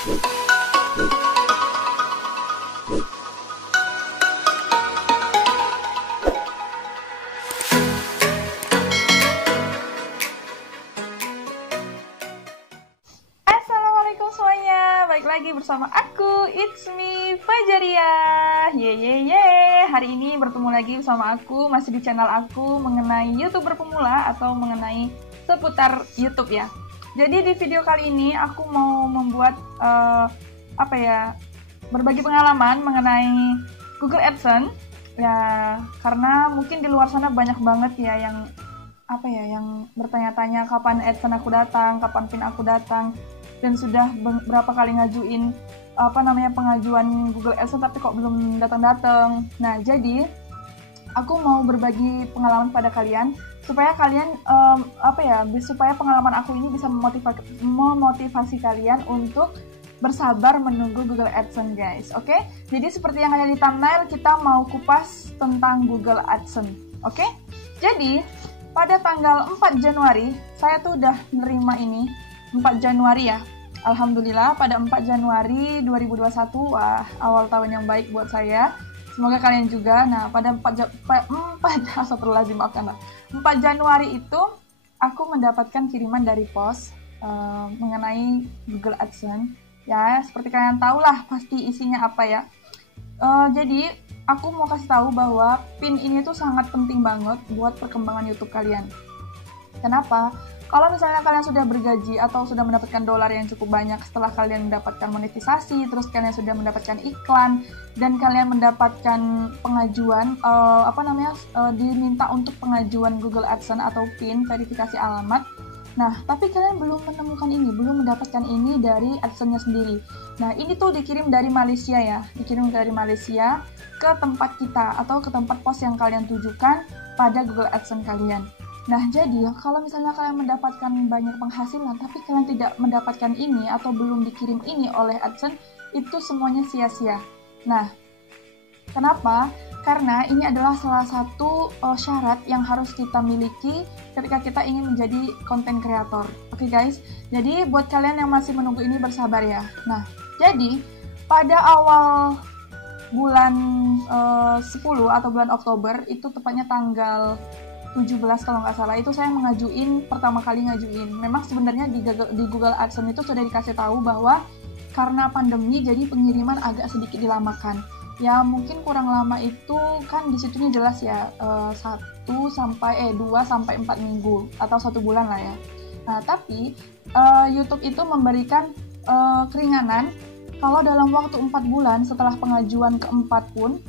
Assalamualaikum semuanya, balik lagi bersama aku, it's me, Fajaria. Hari ini bertemu lagi bersama aku, masih di channel aku mengenai YouTuber pemula atau mengenai seputar YouTube ya. Jadi di video kali ini aku mau membuat berbagi pengalaman mengenai Google AdSense ya, karena mungkin di luar sana banyak banget ya yang bertanya-tanya kapan AdSense aku datang, kapan PIN aku datang, dan sudah berapa kali ngajuin pengajuan Google AdSense tapi kok belum datang-datang. Nah, jadi aku mau berbagi pengalaman pada kalian supaya kalian supaya pengalaman aku ini bisa memotivasi kalian untuk bersabar menunggu Google AdSense, guys. Oke? Jadi seperti yang ada di thumbnail, kita mau kupas tentang Google AdSense. Oke? Jadi pada tanggal 4 Januari, saya tuh udah nerima ini 4 Januari ya. Alhamdulillah pada 4 Januari 2021, wah, awal tahun yang baik buat saya. Semoga kalian juga. Nah, pada 4 Januari itu aku mendapatkan kiriman dari pos mengenai Google AdSense. Ya, seperti kalian tahu lah pasti isinya apa ya. Jadi aku mau kasih tahu bahwa PIN ini tuh sangat penting banget buat perkembangan YouTube kalian. Kenapa? Kalau misalnya kalian sudah bergaji atau sudah mendapatkan dolar yang cukup banyak setelah kalian mendapatkan monetisasi, terus kalian sudah mendapatkan iklan, dan kalian mendapatkan pengajuan, diminta untuk pengajuan Google AdSense atau PIN, verifikasi alamat. Nah, tapi kalian belum menemukan ini, belum mendapatkan ini dari AdSense-nya sendiri. Nah, ini tuh dikirim dari Malaysia ya, dikirim dari Malaysia ke tempat kita atau ke tempat pos yang kalian tujukan pada Google AdSense kalian. Nah, jadi kalau misalnya kalian mendapatkan banyak penghasilan tapi kalian tidak mendapatkan ini atau belum dikirim ini oleh AdSense, itu semuanya sia-sia. Nah, kenapa? Karena ini adalah salah satu syarat yang harus kita miliki ketika kita ingin menjadi content creator. Oke, guys, jadi buat kalian yang masih menunggu ini bersabar ya. Nah, jadi pada awal bulan 10 atau bulan Oktober, itu tepatnya tanggal 17 kalau nggak salah, itu saya pertama kali ngajuin. Memang sebenarnya di Google AdSense itu sudah dikasih tahu bahwa karena pandemi jadi pengiriman agak sedikit dilamakan. Ya mungkin kurang lama itu kan di situnya jelas ya 2 sampai 4 minggu atau 1 bulan lah ya. Nah, tapi YouTube itu memberikan keringanan kalau dalam waktu 4 bulan setelah pengajuan keempat pun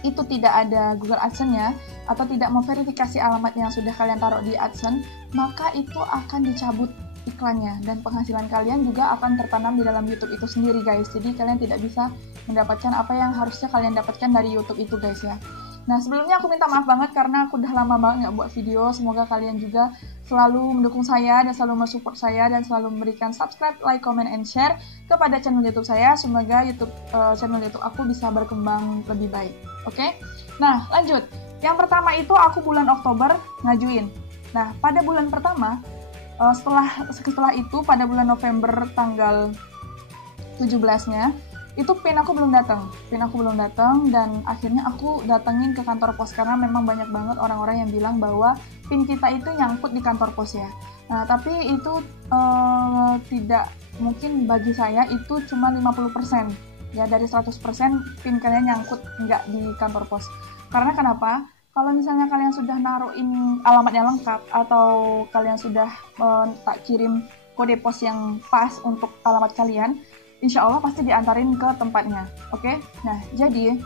itu tidak ada Google AdSense-nya atau tidak memverifikasi alamat yang sudah kalian taruh di AdSense, maka itu akan dicabut iklannya dan penghasilan kalian juga akan tertanam di dalam YouTube itu sendiri, guys. Jadi kalian tidak bisa mendapatkan apa yang harusnya kalian dapatkan dari YouTube itu, guys ya. Nah, sebelumnya aku minta maaf banget karena aku udah lama banget nggak buat video. Semoga kalian juga selalu mendukung saya dan selalu mensupport saya dan selalu memberikan subscribe, like, comment, and share kepada channel YouTube saya. Semoga channel YouTube aku bisa berkembang lebih baik. Oke? Nah, lanjut. Yang pertama itu aku bulan Oktober ngajuin. Nah, pada bulan pertama, setelah itu pada bulan November tanggal 17-nya, itu PIN aku belum datang dan akhirnya aku datengin ke kantor pos karena memang banyak banget orang-orang yang bilang bahwa PIN kita itu nyangkut di kantor pos ya. Nah, tapi itu tidak mungkin, bagi saya itu cuma 50%. Ya, dari 100% PIN kalian nyangkut nggak di kantor pos. Karena kenapa? Kalau misalnya kalian sudah naruhin alamatnya lengkap atau kalian sudah tak kirim kode pos yang pas untuk alamat kalian, insya Allah pasti diantarin ke tempatnya. Oke? Nah, jadi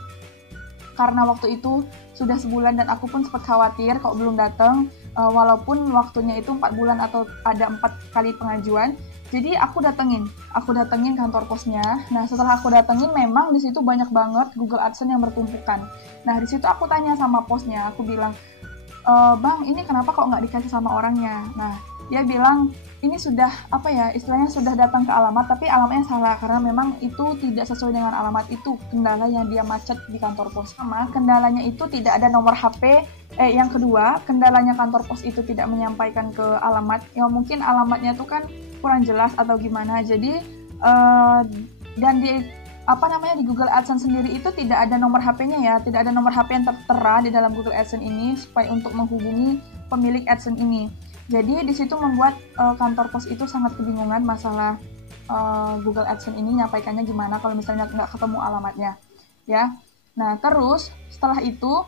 karena waktu itu sudah sebulan dan aku pun sempat khawatir kalau belum datang, walaupun waktunya itu 4 bulan atau ada 4 kali pengajuan. Jadi aku datengin kantor posnya. Nah, setelah aku datengin, memang di situ banyak banget Google AdSense yang bertumpukan. Nah, di situ aku tanya sama posnya, aku bilang, Bang, ini kenapa kok nggak dikasih sama orangnya? Nah, dia bilang, ini sudah istilahnya sudah datang ke alamat, tapi alamatnya salah karena memang itu tidak sesuai dengan alamat itu, kendala yang dia macet di kantor pos. Sama kendalanya itu tidak ada nomor HP. Yang kedua, kendalanya kantor pos itu tidak menyampaikan ke alamat, ya mungkin alamatnya itu kan kurang jelas atau gimana. Jadi Uh, dan di di Google AdSense sendiri itu tidak ada nomor HP-nya ya, tidak ada nomor HP yang tertera di dalam Google AdSense ini supaya untuk menghubungi pemilik AdSense ini. Jadi di situ membuat kantor pos itu sangat kebingungan masalah Google AdSense ini nyampaikannya gimana kalau misalnya nggak ketemu alamatnya, ya. Nah terus setelah itu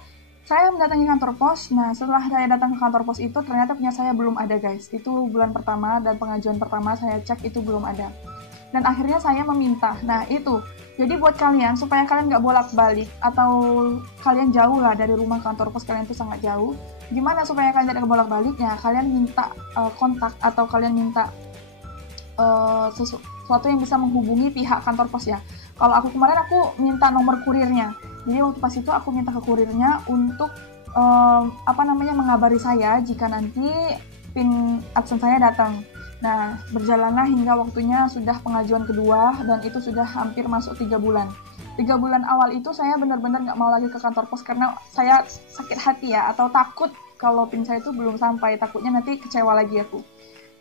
saya mendatangi kantor pos. Nah setelah saya datang ke kantor pos itu ternyata punya saya belum ada guys. Itu bulan pertama dan pengajuan pertama saya cek itu belum ada. Dan akhirnya saya meminta. Nah itu, jadi buat kalian supaya kalian nggak bolak-balik atau kalian jauh lah dari rumah kantor pos kalian itu sangat jauh. Gimana supaya kalian tidak bolak-balik? Ya kalian minta kontak atau kalian minta sesuatu yang bisa menghubungi pihak kantor pos ya. Kalau aku kemarin aku minta nomor kurirnya. Jadi waktu pas itu aku minta ke kurirnya untuk mengabari saya jika nanti PIN AdSense saya datang. Nah, berjalanlah hingga waktunya sudah pengajuan kedua dan itu sudah hampir masuk 3 bulan. 3 bulan awal itu saya benar-benar nggak mau lagi ke kantor pos karena saya sakit hati ya, atau takut kalau PIN saya itu belum sampai, takutnya nanti kecewa lagi aku.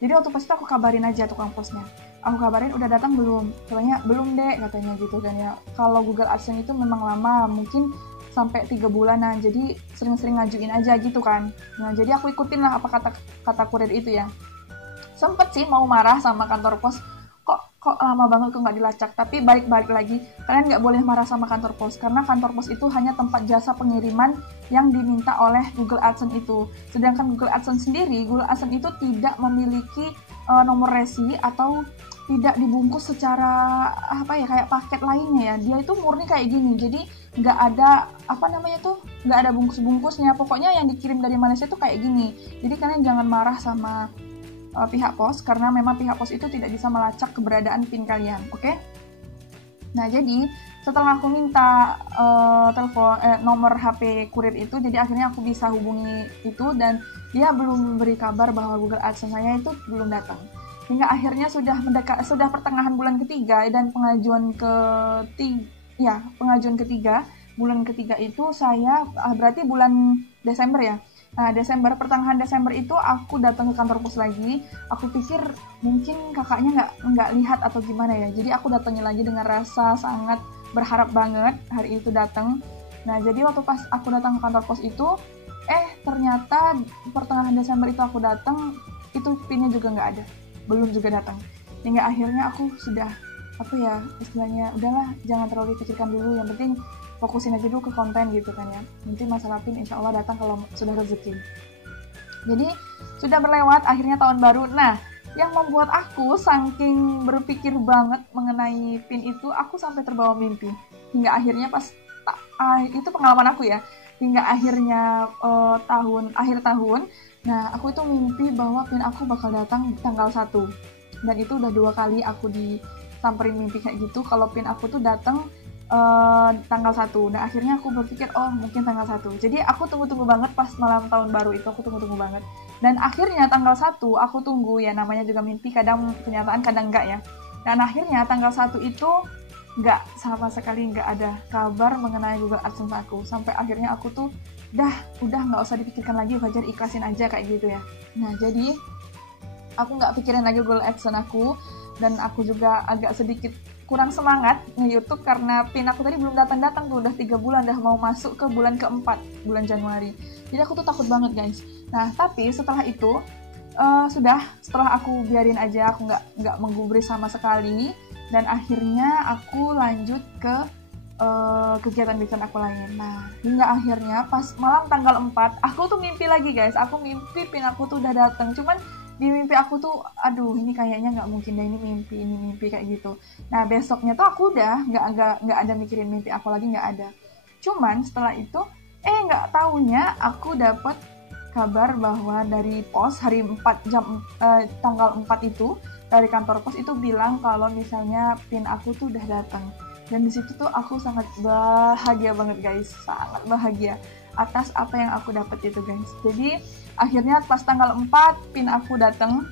Jadi waktu pas itu aku kabarin aja tukang posnya. Aku kabarin udah datang belum? Katanya belum dek, katanya gitu kan ya. Kalau Google AdSense itu memang lama, mungkin sampai 3 bulanan, jadi sering-sering ngajuin aja gitu kan. Nah, jadi aku ikutin lah apa kata kurir itu ya. Sempet sih mau marah sama kantor pos, kok lama banget kok nggak dilacak, tapi balik lagi kalian nggak boleh marah sama kantor pos karena kantor pos itu hanya tempat jasa pengiriman yang diminta oleh Google AdSense itu. Sedangkan Google AdSense sendiri, Google AdSense itu tidak memiliki nomor resi atau tidak dibungkus secara kayak paket lainnya ya. Dia itu murni kayak gini, jadi nggak ada nggak ada bungkus-bungkusnya. Pokoknya yang dikirim dari Malaysia tuh kayak gini. Jadi kalian jangan marah sama pihak pos karena memang pihak pos itu tidak bisa melacak keberadaan PIN kalian, oke? Nah jadi setelah aku minta nomor HP kurir itu, jadi akhirnya aku bisa hubungi itu dan dia belum memberi kabar bahwa Google AdSense saya itu belum datang. Hingga akhirnya sudah pertengahan bulan ketiga dan pengajuan ketiga bulan ketiga itu saya berarti bulan Desember ya. Nah, pertengahan Desember itu aku datang ke kantor pos lagi. Aku pikir mungkin kakaknya nggak lihat atau gimana ya. Jadi aku datangin lagi dengan rasa sangat berharap banget hari itu datang. Nah, jadi waktu pas aku datang ke kantor pos itu, ternyata pertengahan Desember itu aku datang, itu PIN-nya juga nggak ada. Belum juga datang. Hingga akhirnya aku sudah, istilahnya, udahlah jangan terlalu dipikirkan dulu. Yang penting fokusin aja dulu ke konten gitu kan ya. Nanti masalah PIN insya Allah datang kalau sudah rezeki. Jadi sudah berlewat akhirnya tahun baru. Nah, yang membuat aku saking berpikir banget mengenai PIN itu, aku sampai terbawa mimpi. Hingga akhirnya itu pengalaman aku ya. Hingga akhirnya akhir tahun, nah aku itu mimpi bahwa PIN aku bakal datang tanggal 1. Dan itu udah 2 kali aku disamperin mimpi kayak gitu kalau PIN aku tuh datang tanggal 1. Nah akhirnya aku berpikir mungkin tanggal 1. Jadi aku tunggu-tunggu banget pas malam tahun baru itu, aku tunggu-tunggu banget. Dan akhirnya tanggal 1 aku tunggu ya, namanya juga mimpi, kadang kenyataan kadang enggak ya. Dan akhirnya tanggal 1 itu enggak, sama sekali enggak ada kabar mengenai Google AdSense aku. Sampai akhirnya aku tuh udah nggak usah dipikirkan lagi, Fajar ikhlasin aja kayak gitu ya. Nah jadi aku nggak pikirin lagi Google AdSense aku, dan aku juga agak sedikit kurang semangat nge-YouTube karena PIN aku tadi belum datang-datang tuh, udah 3 bulan, udah mau masuk ke bulan keempat, bulan Januari. Jadi aku tuh takut banget guys. Nah tapi setelah itu setelah aku biarin aja, aku nggak menggubris sama sekali, dan akhirnya aku lanjut ke kegiatan-kegiatan aku lain. Nah hingga akhirnya pas malam tanggal 4 aku tuh mimpi lagi guys. Aku mimpi PIN aku tuh udah datang, cuman di mimpi aku tuh ini kayaknya nggak mungkin deh, ini mimpi kayak gitu. Nah besoknya tuh aku udah nggak ada mikirin mimpi aku lagi, nggak ada. Cuman setelah itu nggak taunya aku dapat kabar bahwa dari pos hari 4 tanggal 4 itu dari kantor pos itu bilang kalau misalnya PIN aku tuh udah datang. Dan di situ tuh aku sangat bahagia banget guys, sangat bahagia atas apa yang aku dapat itu guys. Jadi akhirnya pas tanggal 4 PIN aku datang.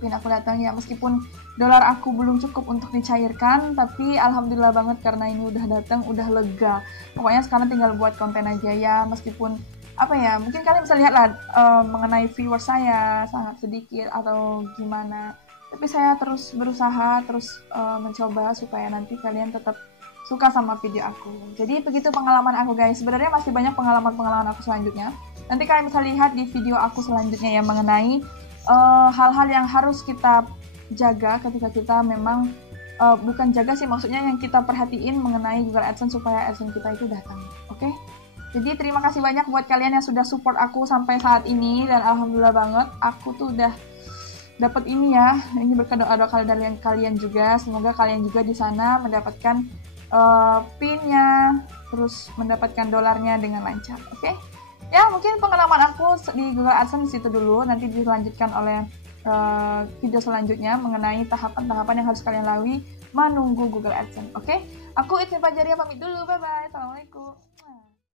PIN aku datang ya, meskipun dolar aku belum cukup untuk dicairkan, tapi alhamdulillah banget karena ini udah datang, udah lega. Pokoknya sekarang tinggal buat konten aja ya, meskipun mungkin kalian bisa lihat lah mengenai viewers saya sangat sedikit atau gimana. Tapi Tapi saya terus berusaha, terus mencoba supaya nanti kalian tetap suka sama video aku. Jadi begitu pengalaman aku guys. Sebenarnya masih banyak pengalaman-pengalaman aku selanjutnya. Nanti kalian bisa lihat di video aku selanjutnya yang mengenai hal-hal yang harus kita jaga ketika kita memang bukan jaga sih, maksudnya yang kita perhatiin mengenai Google AdSense supaya AdSense kita itu datang. Oke? Jadi terima kasih banyak buat kalian yang sudah support aku sampai saat ini, dan alhamdulillah banget aku tuh udah dapat ini ya. Ini berkat doa-doa dari kalian juga. Semoga kalian juga di sana mendapatkan pinnya, terus mendapatkan dolarnya dengan lancar. Oke? Ya, mungkin pengalaman aku di Google AdSense itu dulu. Nanti dilanjutkan oleh video selanjutnya mengenai tahapan-tahapan yang harus kalian lalui menunggu Google AdSense. Oke? Aku Itni Fajaria pamit dulu. Bye-bye. Assalamualaikum.